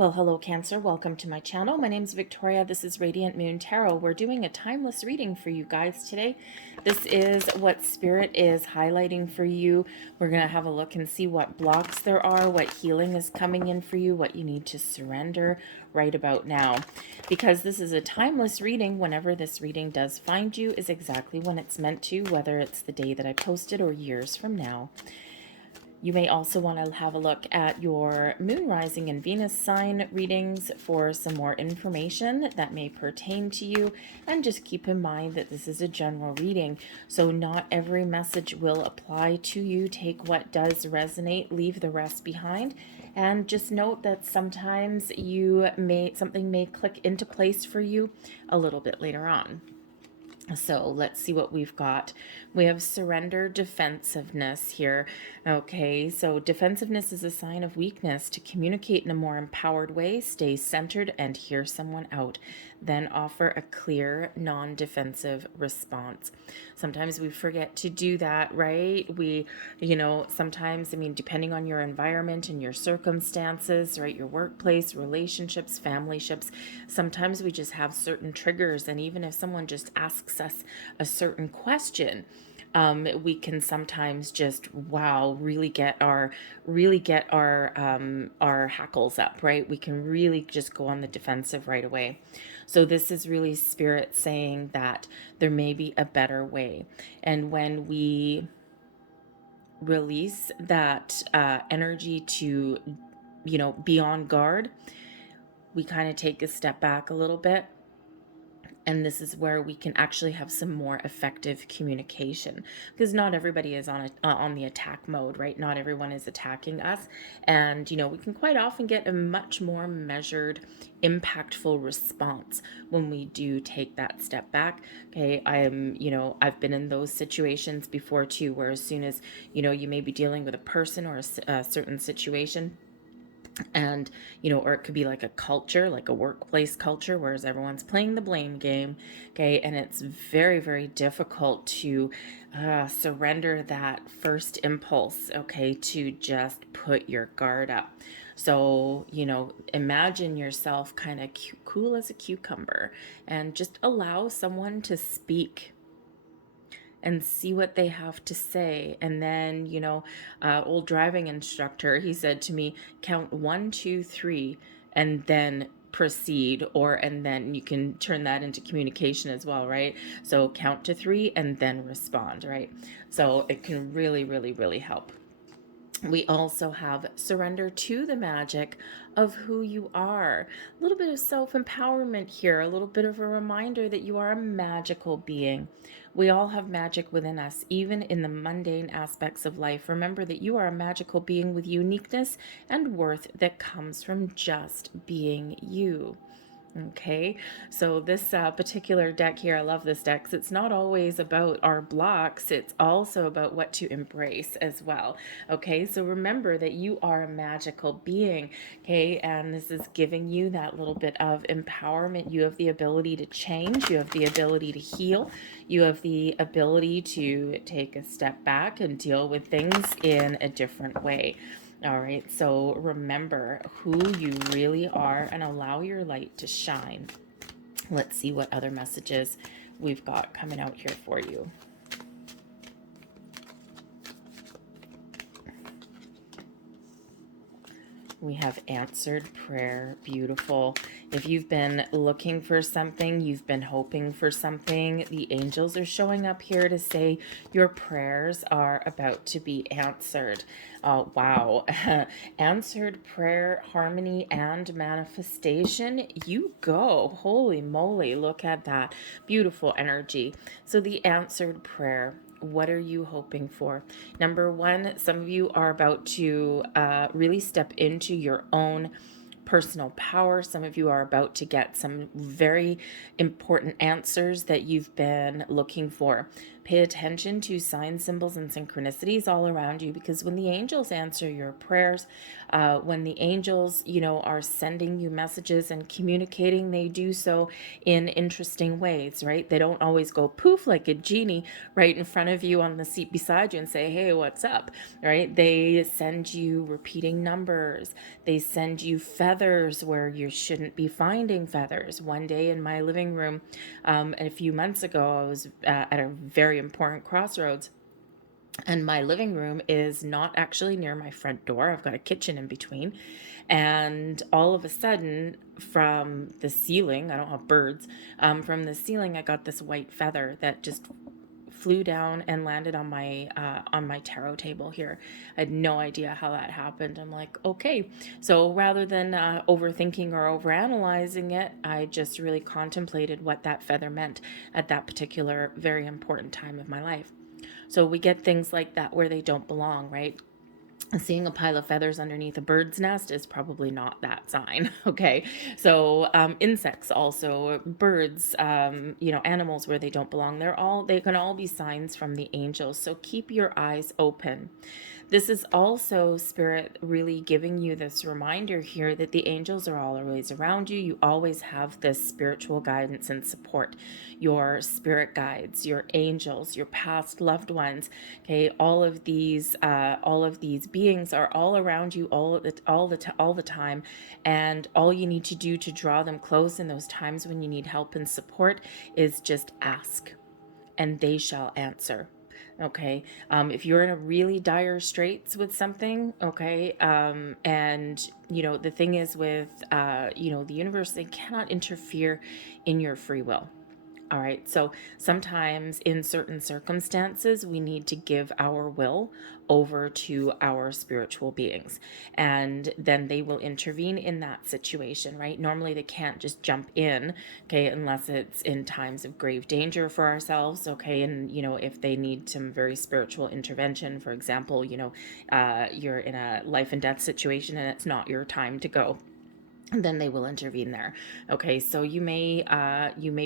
Well, hello, Cancer. Welcome to my channel. My name is Victoria. This is Radiant Moon Tarot. We're doing a timeless reading for you guys today. This is what Spirit is highlighting for you. We're going to have a look and see what blocks there are, what healing is coming in for you, what you need to surrender right about now. Because this is a timeless reading, whenever this reading does find you is exactly when it's meant to, whether it's the day that I posted or years from now. You may also want to have a look at your moon, rising, and Venus sign readings for some more information that may pertain to you. And just keep in mind that this is a general reading, so not every message will apply to you. Take what does resonate, leave the rest behind. And just note that sometimes something may click into place for you a little bit later on. So let's see what we've got. We have surrender, defensiveness here. Okay, so defensiveness is a sign of weakness. To communicate in a more empowered way, stay centered and hear someone out. Then offer a clear, non-defensive response. Sometimes we forget to do that, right? Sometimes, depending on your environment and your circumstances, right? Your workplace, relationships, family ships, sometimes we just have certain triggers. And even if someone just asks us a certain question, we can sometimes just really get our hackles up, right? We can really just go on the defensive right away. So this is really Spirit saying that there may be a better way, and when we release that energy to be on guard, we kind of take a step back a little bit. And this is where we can actually have some more effective communication, because not everybody is on the attack mode, right? Not everyone is attacking us. And, we can quite often get a much more measured, impactful response when we do take that step back. Okay. I've been in those situations before too, where as soon as, you may be dealing with a person or a certain situation, and or it could be like a culture, like a workplace culture, whereas everyone's playing the blame game. Okay, and it's very, very difficult to surrender that first impulse, okay, to just put your guard up. So imagine yourself kind of cool as a cucumber and just allow someone to speak and see what they have to say. And then, old driving instructor, he said to me, count 1, 2, 3, and then proceed. And then you can turn that into communication as well, right? So count to 3 and then respond, right? So it can really, really, really help. We also have surrender to the magic of who you are. A little bit of self-empowerment here, a little bit of a reminder that you are a magical being. We all have magic within us, even in the mundane aspects of life. Remember that you are a magical being with uniqueness and worth that comes from just being you. Okay, so this particular deck here, I love this deck because it's not always about our blocks, it's also about what to embrace as well. Okay, so remember that you are a magical being, okay, and this is giving you that little bit of empowerment. You have the ability to change, you have the ability to heal, you have the ability to take a step back and deal with things in a different way. All right, so remember who you really are and allow your light to shine. Let's see what other messages we've got coming out here for you. We have answered prayer. Beautiful. If you've been looking for something, you've been hoping for something, the angels are showing up here to say your prayers are about to be answered. Wow. Answered prayer, harmony, and manifestation. You go. Holy moly. Look at that. Beautiful energy. So the answered prayer. What are you hoping for? Number one, some of you are about to really step into your own personal power. Some of you are about to get some very important answers that you've been looking for. Pay attention to signs, symbols, and synchronicities all around you, because when the angels answer your prayers, when the angels, are sending you messages and communicating, they do so in interesting ways, right? They don't always go poof like a genie right in front of you on the seat beside you and say, hey, what's up, right? They send you repeating numbers. They send you feathers where you shouldn't be finding feathers. One day in my living room, a few months ago, I was at a very important crossroads, and my living room is not actually near my front door. I've got a kitchen in between. And all of a sudden, from the ceiling, I don't have birds, from the ceiling, I got this white feather that just flew down and landed on my tarot table here. I had no idea how that happened. I'm like, okay. So rather than overthinking or overanalyzing it, I just really contemplated what that feather meant at that particular very important time of my life. So we get things like that where they don't belong, right? Seeing a pile of feathers underneath a bird's nest is probably not that sign. Okay. So insects, also birds, animals where they don't belong, they can all be signs from the angels. So keep your eyes open. This is also Spirit really giving you this reminder here that the angels are always around you. You always have this spiritual guidance and support. Your spirit guides, your angels, your past loved ones. Okay, all of these beings are all around you all the time, and all you need to do to draw them close in those times when you need help and support is just ask, and they shall answer. Okay. If you're in a really dire straits with something, okay, and the thing is with the universe, they cannot interfere in your free will. All right. So sometimes in certain circumstances, we need to give our will over to our spiritual beings, and then they will intervene in that situation, right? Normally they can't just jump in, okay, unless it's in times of grave danger for ourselves, okay? And, if they need some very spiritual intervention, for example, you're in a life and death situation and it's not your time to go, then they will intervene there. Okay, so you may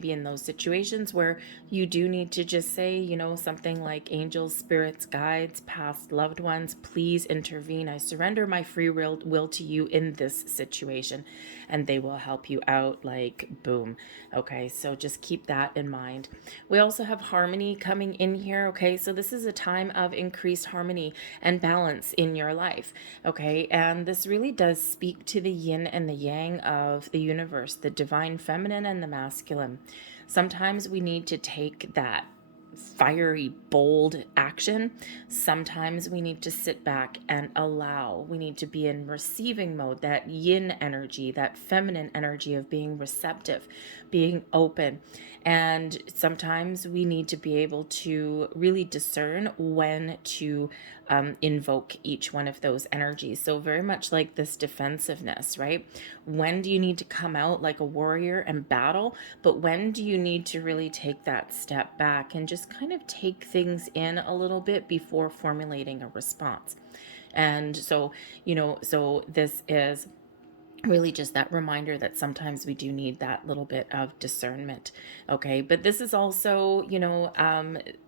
be in those situations where you do need to just say, something like, angels, spirits, guides, past loved ones, please intervene. I surrender my free will to you in this situation, and they will help you out, like, boom. Okay, so just keep that in mind. We also have harmony coming in here. Okay, so this is a time of increased harmony and balance in your life. Okay, and this really does speak to the yin and the yang of the universe, the divine feminine and the masculine. Sometimes we need to take that fiery, bold action. Sometimes we need to sit back and allow. We need to be in receiving mode, that yin energy, that feminine energy of being receptive, being open. And sometimes we need to be able to really discern when to invoke each one of those energies. So very much like this defensiveness, right? When do you need to come out like a warrior and battle? But when do you need to really take that step back and just kind of take things in a little bit before formulating a response? And so, so this is really just that reminder that sometimes we do need that little bit of discernment. Okay, but this is also,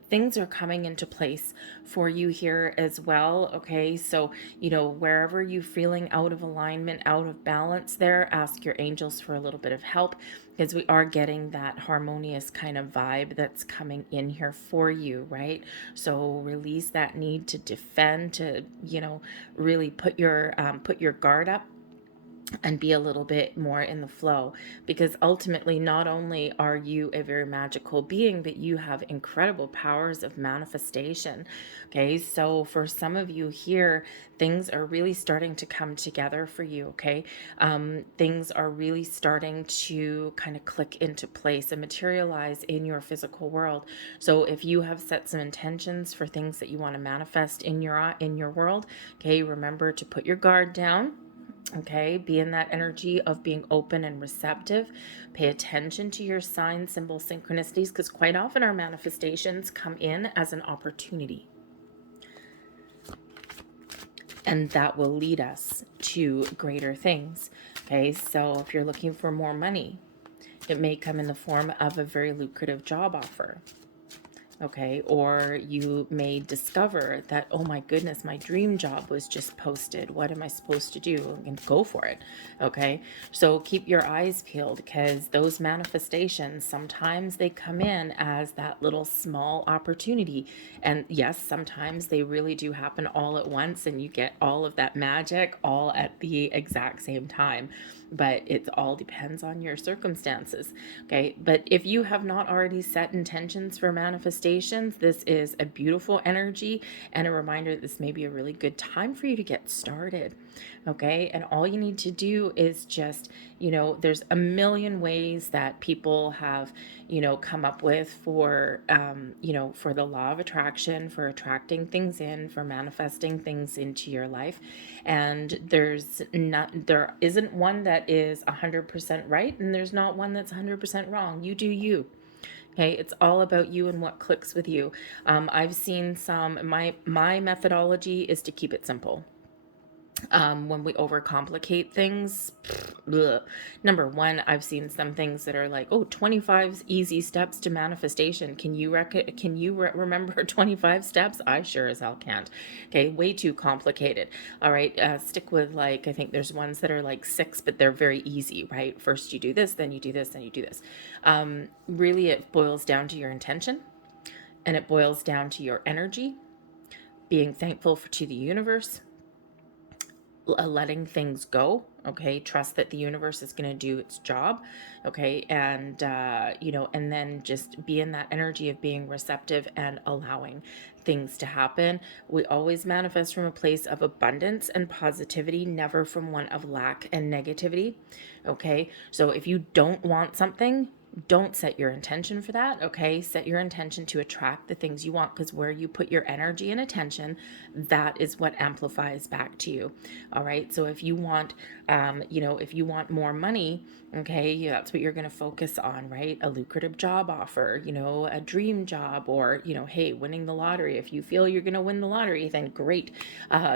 things are coming into place for you here as well. Okay, so wherever you're feeling out of alignment, out of balance there, ask your angels for a little bit of help, because we are getting that harmonious kind of vibe that's coming in here for you, right? So release that need to defend, to really put your guard up and be a little bit more in the flow, because ultimately not only are you a very magical being, but you have incredible powers of manifestation. Okay, so for some of you here, things are really starting to come together for you. Okay, things are really starting to kind of click into place and materialize in your physical world. So if you have set some intentions for things that you want to manifest in your world, okay, remember to put your guard down. Okay, be in that energy of being open and receptive. Pay attention to your signs, symbols, synchronicities, because quite often our manifestations come in as an opportunity. And that will lead us to greater things. Okay, so if you're looking for more money, it may come in the form of a very lucrative job offer. Okay. Or you may discover that, oh my goodness, my dream job was just posted. What am I supposed to do? And go for it. Okay. So keep your eyes peeled, because those manifestations, sometimes they come in as that little small opportunity. And yes, sometimes they really do happen all at once and you get all of that magic all at the exact same time. But it all depends on your circumstances. Okay. But if you have not already set intentions for manifestations, this is a beautiful energy and a reminder that this may be a really good time for you to get started. Okay. And all you need to do is just, there's a million ways that people have, come up with for, for the law of attraction, for attracting things in, for manifesting things into your life. And there isn't one that is 100% right, and there's not one that's 100% wrong. You do you. Okay, it's all about you and what clicks with you. I've seen my methodology is to keep it simple. When we overcomplicate things, bleh. Number one, I've seen some things that are like, oh, 25 easy steps to manifestation. Can you remember 25 steps? I sure as hell can't. Okay, way too complicated. All right, stick with, like, I think there's ones that are like 6, but they're very easy, right? First you do this, then you do this, then you do this. Really, it boils down to your intention, and it boils down to your energy, being thankful to the universe, letting things go. Okay, trust that the universe is going to do its job. Okay, and and then just be in that energy of being receptive and allowing things to happen. We always manifest from a place of abundance and positivity, never from one of lack and negativity. Okay, so if you don't want something, don't set your intention for that. Okay, set your intention to attract the things you want, because where you put your energy and attention, that is what amplifies back to you. All right, so if you want if you want more money, okay, that's what you're going to focus on, right? A lucrative job offer, a dream job, or hey, winning the lottery. If you feel you're going to win the lottery, then great.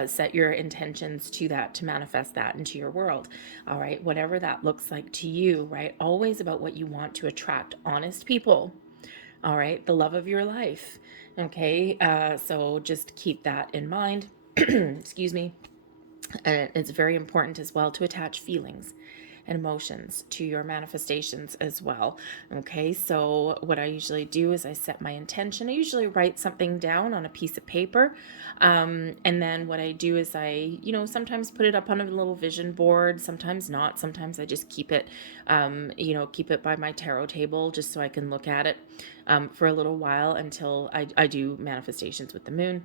Set your intentions to that, to manifest that into your world. All right, whatever that looks like to you, right? Always about what you want to attract. Honest people. All right, the love of your life. Okay, so just keep that in mind. Excuse me. And it's very important as well to attach feelings and emotions to your manifestations as well. Okay, so what I usually do is I set my intention. I usually write something down on a piece of paper. And then what I do is I, sometimes put it up on a little vision board, sometimes not. Sometimes I just keep it, keep it by my tarot table just so I can look at it for a little while until I do manifestations with the moon.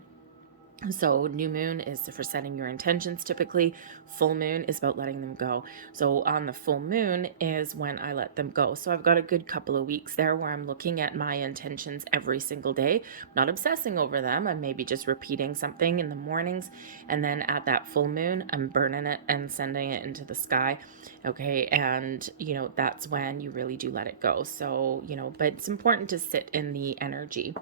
So new moon is for setting your intentions typically. Full moon is about letting them go. So on the full moon is when I let them go. So I've got a good couple of weeks there where I'm looking at my intentions every single day, not obsessing over them. I'm maybe just repeating something in the mornings. And then at that full moon, I'm burning it and sending it into the sky. Okay. And, that's when you really do let it go. So, but it's important to sit in the energy.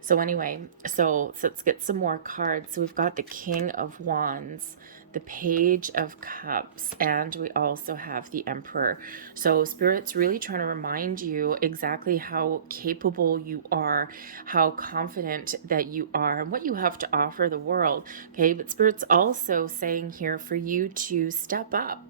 So anyway, so let's get some more cards. So we've got the King of Wands, the Page of Cups, and we also have the Emperor. So Spirit's really trying to remind you exactly how capable you are, how confident that you are, and what you have to offer the world. Okay, but Spirit's also saying here for you to step up,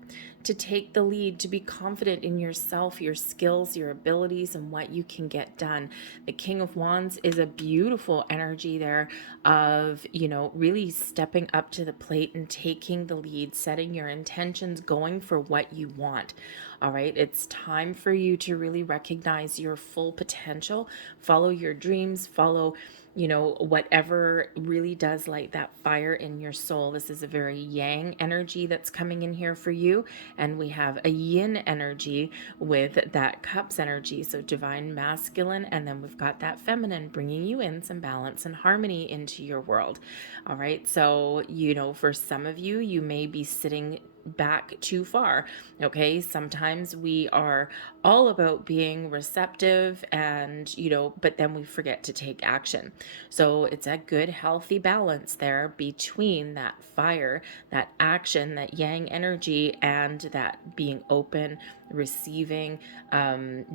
to take the lead, to be confident in yourself, your skills, your abilities, and what you can get done. The King of Wands is a beautiful energy there of, really stepping up to the plate and taking the lead, setting your intentions, going for what you want. All right, it's time for you to really recognize your full potential, follow your dreams, follow whatever really does light that fire in your soul. This is a very yang energy that's coming in here for you. And we have a yin energy with that cups energy. So divine masculine. And then we've got that feminine bringing you in some balance and harmony into your world. All right. So, for some of you, you may be sitting back too far. Okay, sometimes we are all about being receptive and but then we forget to take action. So it's a good healthy balance there between that fire, that action, that yang energy, and that being open receiving,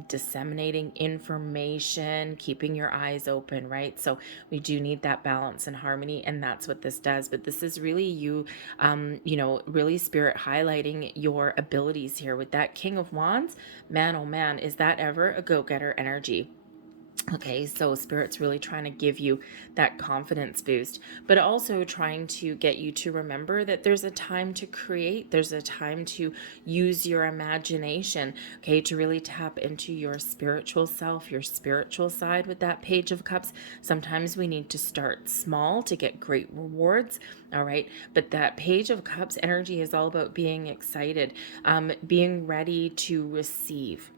disseminating information, keeping your eyes open, right? So we do need that balance and harmony, and that's what this does. But this is really you, really spirit highlighting your abilities here with that King of Wands. Man, oh man, is that ever a go-getter energy? Okay, so Spirit's really trying to give you that confidence boost, but also trying to get you to remember that there's a time to create, there's a time to use your imagination, okay, to really tap into your spiritual self, your spiritual side with that Page of Cups. Sometimes we need to start small to get great rewards, all right, but that Page of Cups energy is all about being excited, being ready to receive.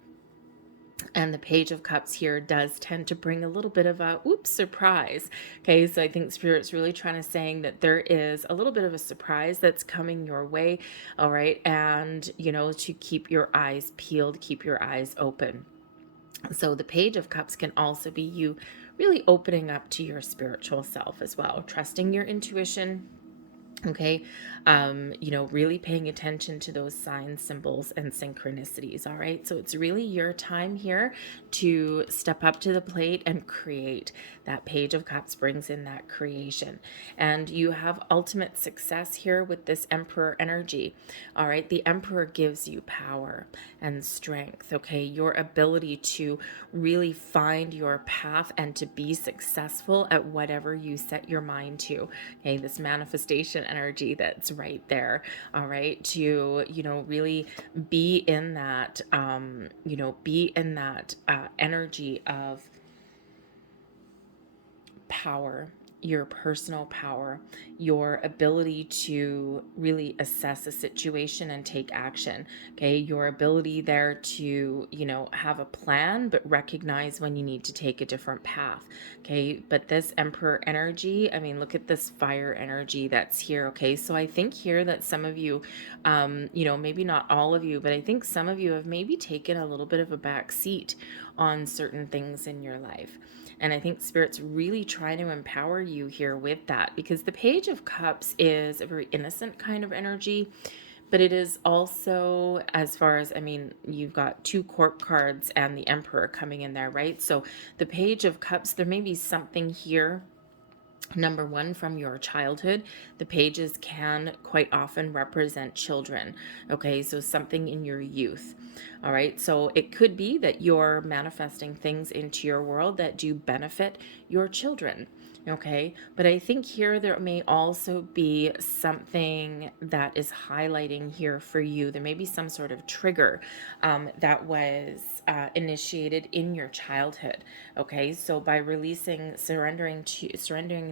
And the Page of Cups here does tend to bring a little bit of a surprise. Okay, so I think Spirit's really trying to saying that there is a little bit of a surprise that's coming your way. All right, and to keep your eyes peeled, keep your eyes open. So the Page of Cups can also be you really opening up to your spiritual self as well, trusting your intuition. Okay, really paying attention to those signs, symbols, and synchronicities. All right, so it's really your time here to step up to the plate and create. That Page of Cups brings in that creation, and you have ultimate success here with this Emperor energy. All right, the Emperor gives you power and strength. Okay, your ability to really find your path and to be successful at whatever you set your mind to. Okay, this manifestation energy that's right there. All right, to really be in that energy of power, your personal power, your ability to really assess a situation and take action. Okay, your ability there to have a plan but recognize when you need to take a different path. Okay, but this Emperor energy, I mean, look at this fire energy that's here. Okay, so I think here that some of you, maybe not all of you, but I think some of you have maybe taken a little bit of a back seat on certain things in your life. And I think Spirit's really trying to empower you here with that, because the Page of Cups is a very innocent kind of energy, but it is also, as far as, I mean, you've got 2 court cards and the Emperor coming in there, right? So the Page of Cups, there may be something here. Number one, from your childhood. The pages can quite often represent children. Okay, so something in your youth. All right, so it could be that you're manifesting things into your world that do benefit your children. Okay, but I think here there may also be something that is highlighting here for you. There may be some sort of trigger that was initiated in your childhood. Okay, so by surrendering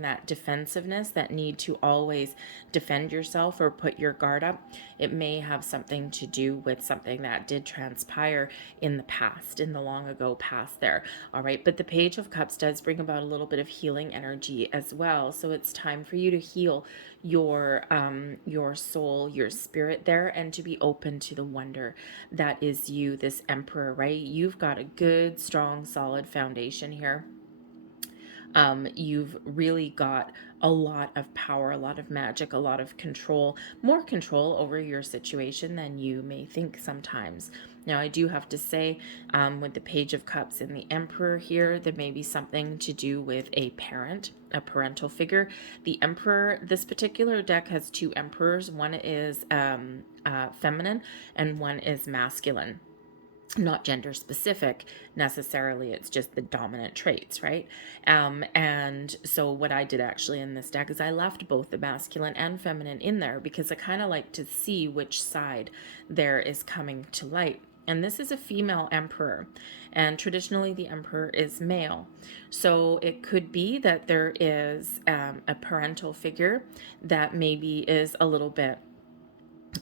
that defensiveness, that need to always defend yourself or put your guard up, it may have something to do with something that did transpire in the past, in the long ago past there. All right, but the Page of Cups does bring about a little bit of healing energy as well. So it's time for you to heal your soul, your spirit there, and to be open to the wonder that is you, this Emperor, right? You've got a good, strong, solid foundation here. You've really got a lot of power, a lot of magic, a lot of control, more control over your situation than you may think sometimes. Now, I do have to say, with the Page of Cups and the Emperor here, there may be something to do with a parent, a parental figure. The Emperor, this particular deck has 2 Emperors. One is feminine and one is masculine. Not gender specific necessarily, it's just the dominant traits, right? And so what I did actually in this deck is I left both the masculine and feminine in there, because I kind of like to see which side there is coming to light. And this is a female emperor, and traditionally the emperor is male. So it could be that there is a parental figure that maybe is a little bit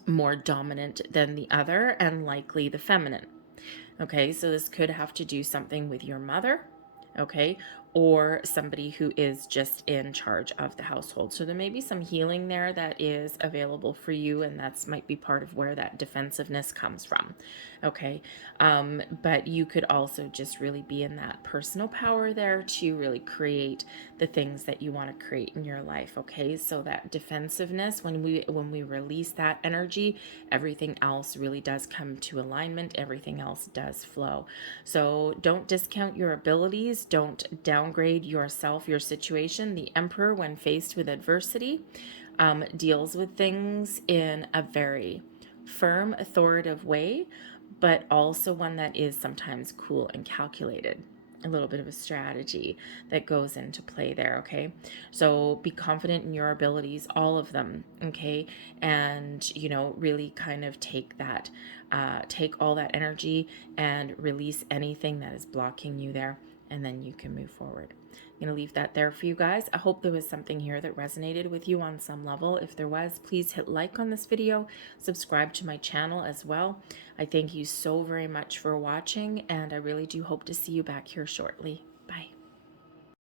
more dominant than the other, and likely the feminine. Okay, so this could have to do something with your mother, okay, or somebody who is just in charge of the household. So there may be some healing there that is available for you, and that's might be part of where that defensiveness comes from. Okay. But you could also just really be in that personal power there to really create the things that you want to create in your life. Okay. So that defensiveness, when we release that energy, everything else really does come to alignment, everything else does flow. So don't discount your abilities, don't downgrade yourself, your situation. The Emperor, when faced with adversity, deals with things in a very firm, authoritative way, but also one that is sometimes cool and calculated. A little bit of a strategy that goes into play there. Okay. So be confident in your abilities, all of them. Okay. And, really kind of take all that energy and release anything that is blocking you there. And then you can move forward. I'm going to leave that there for you guys. I hope there was something here that resonated with you on some level. If there was, please hit like on this video, subscribe to my channel as well. I thank you so very much for watching, and I really do hope to see you back here shortly.